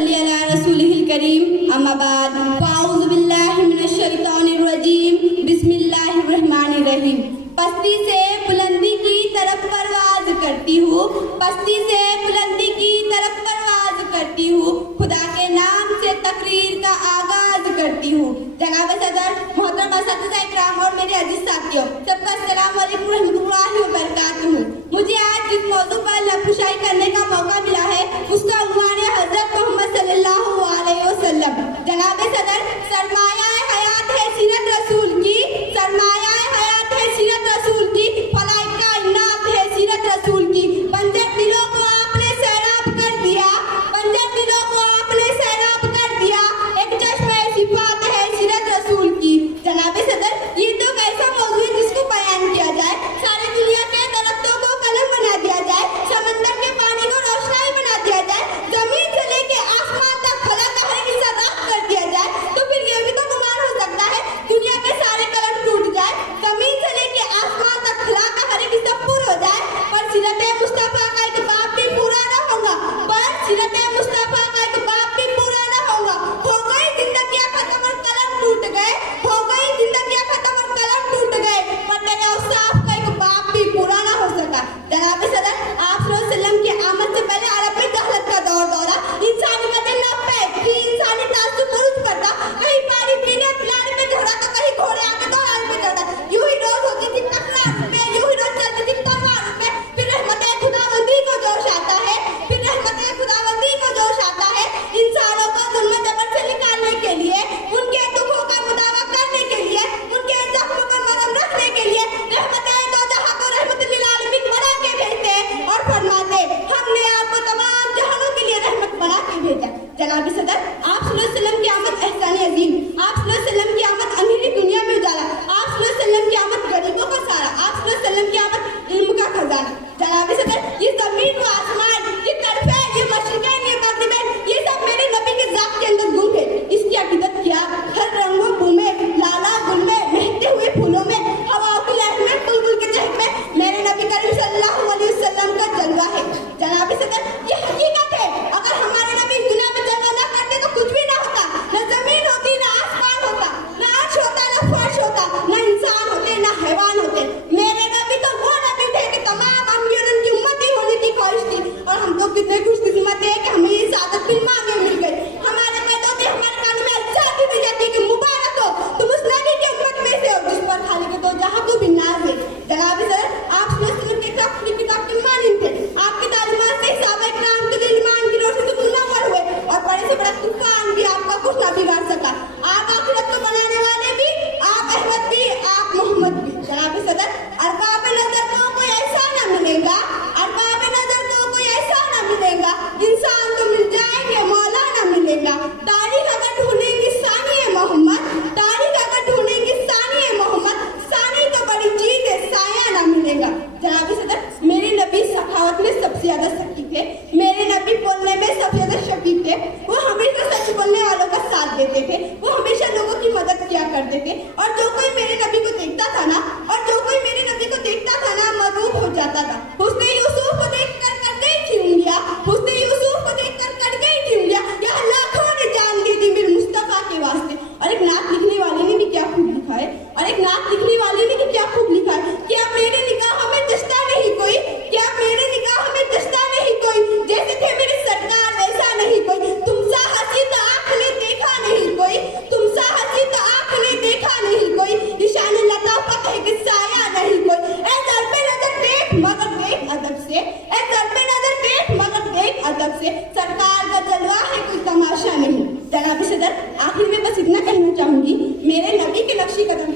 सल्ली अला रसूलिहिल करीम अम्मा बाद फ़ाऊज़ु बिल्लाहि मिनश शैतानिर रजीम बिस्मिल्लाहिर रहमानिर रहीम। पस्ती से बुलंदी की तरफ परवाज करती हूँ, पस्ती से बुलंदी की तरफ परवाज करती हूँ, खुदा के नाम से तकरीर का आगाज करती हूँ। जनाब सदर, मोहतरम असातिज़ा इकराम और मेरे अजीज साथियों, सबका अस्सलाम वालेकुम रहमतुल्लाहि व बरकातुहू। मुझे आज जिस मौजू पर लफ्ज़शाई करने का मौका मिला है उसका उन्वान है हज़रत मोहम्मद सल्लल्लाहु अलैहि वसल्लम। जनाब सदर, सरमाया हयात है सीरत रसूल की, सरमाया हयात है सीरत रसूल की, फलाह कायनात है सीरत रसूल की। बंजर दिलों को आपने सैराब कर दिया, बंजर दिलों को आपने सैराब कर दिया, एक चश्मे सिफात है सीरत रसूल की। जनाब सदर, ये तो कैसा मौजू है जिसको बयान किया जाए। सारी दुनिया के दरख्तों को कलम बना दिया जाए, समंदर के पानी को रोशनाई बना दिया जाए, जमीन से लेके आसमान तक फला का हर हिस्सा राख कर दिया जाए, तो फिर ये भी तो गुमान हो सकता है दुनिया के सारे कलम टूट जाए, जमीन से लेके आसमान तक फला का हर हिस्सा पूरा हो जाए, पर सीरत मुस्तफा का एक बाप भी पूरा ना होगा, पर सीरत मुस्तफा का एक बाप भी पूरा ना होगा। हो गई जिंदगी खत्म और कलम टूट गए, हो गई जिंदगी खत्म और कलम टूट गए, पर तेरे औसाफ का एक बाप भी पूरा ना हो सका। जनाब सदर, आप सल्लल्लाहु की आमद से पहले अरब में दहलत का दौर दौरा, इंसानी बदन न पैदा, इंसानी तासुब बुरुज करता, कहीं पानी पीने पिलाने में झगड़ा तो कहीं घोड़े आके दौड़ाने में चढ़ता, यूं ही रोज होती थी तकरार पे, यूं ही रोज चलती थी तलवार पे, फिर रहमत खुदाबंदी को जोश आता है, फिर रहमत खुदाबंदी को जोश आता है, इंसानों को जुल्म जबर से निकालने के लिए, उनके दुखों का मुदावा करने के लिए, उनके जख्मों को मरहम रखने के लिए रहमत दो जहां को रहमत लिल आलमीन बना के भेजते और फरमाते हमने आपको तमाम जहानों के लिए रहमत बना के भेजा। जनाब सदर, आप सल्लल्लाहु अलैहि वसल्लम की आमद एहसान अजीम, आप सल्लल्लाहु अलैहि वसल्लम की आमद अंधेरी दुनिया में उजाला, आप सल्लल्लाहु अलैहि वसल्लम की आमद गरीबों का सहारा, आप सल्लल्लाहु अलैहि वसल्लम की आमद इल्म का खजाना। जनाब सदर, ये जमीन व आसमान, ये तरफे, ये मशरिक़ैन, ये मग़रिबैन, ये सब मेरे नबी के ज़ात के अंदर गुम है। इसकी अक़ीदत क्या? हर रंगों फूल में, लाला गुल में, महकते हुए फूलों में, हवाओं की लहर में, बुलबुल के चहक में मेरे नबी करीम सल्लल्लाहु अलैहि वसल्लम का जलवा है। जनाब सदर, ये हकीकत है, अगर हमारे नबी इस दुनिया में जलवा ना करते तो कुछ भी ना होता, न जमीन होती, न आसमान होता, न अर्श होता, न फर्श होता, न इंसान होते, न हैवान होते। मेरे नबी तो वो नबी थे कि तमाम अंबिया और उनकी उम्मती होने की ख्वाहिश थी, और हम तो कितने खुशकिस्मत है कि हमें ये सादत फिल मांगे मिल गई। हमारे पैदों से हमारे कानों में अच्छा की दी जाती है कि मुबारक हो तुम उस नबी की उम्मत में से हो जिस पर खालिक तो जहां को भी नाज है। जनाब सर, आप सल्लल्लाहु के खिलाफ अपनी किताब के मानिन थे, आपकी तालीमात से सहाबा इकराम के दिल ईमान की रोशनी से मुनव्वर हुए, और बड़े से बड़ा तूफान भी आपका कुछ ना बिगाड़ सका। आप आखिरत को बनाने वाले भी, आप अहमद भी, आप मोहम्मद भी। जनाब सदर, अरबाब नजर को कोई ऐसा ना मिलेगा, अरबाब नजर को कोई ऐसा ना मिलेगा, इंसान तो मिल जाएंगे मौला ना मिलेगा। तारीख अगर ढूंढेंगे सानी है मोहम्मद, तारीख अगर ढूंढेंगे सानी है मोहम्मद, सानी तो बड़ी चीज है साया ना मिलेगा। जनाब सदर, मेरे नबी सखावत में सबसे ज्यादा सखी थे, मेरे नबी बोलने में सबसे ज्यादा शफीक थे, वो हमेशा सच बोलने वालों का साथ देते थे, वो हमेशा लोगों की मदद किया करते थे, और जो कोई मेरे नबी को देखता था ना, और जो कोई मेरे नबी को देखता था ना, मरूब हो जाता था। हुस्ने यूसुफ को देख कर कट गई थी उंगलियां, हुस्ने यूसुफ को देख कर कट गई थी उंगलियां, या लाखों ने जान दी थी मेरे मुस्तफा के वास्ते। और एक नात लिखने वाले ने भी क्या खूब लिखा है, और एक नात लिखने वाले ने भी क्या खूब लिखा है, क्या मेरे निगाह में जचता नहीं कोई, क्या मेरे निगाह में जचता नहीं कोई, जैसे थे मेरे सरकार वैसा नहीं कोई, तुमसा हंसी तो आँख ने देखा नहीं कोई, तुमसा हंसी तो आँख ने देखा नहीं कोई, निशान लताफत है कि साया नहीं कोई। ऐ दरपे नजर देख मगर देख अदब से, ऐ दरपे नजर देख मगर देख अदब से, सरकार का जलवा है कोई तमाशा नहीं। जनाब सदर, आखिर में बस इतना कहना चाहूंगी, मेरे नबी के नक्शी कदम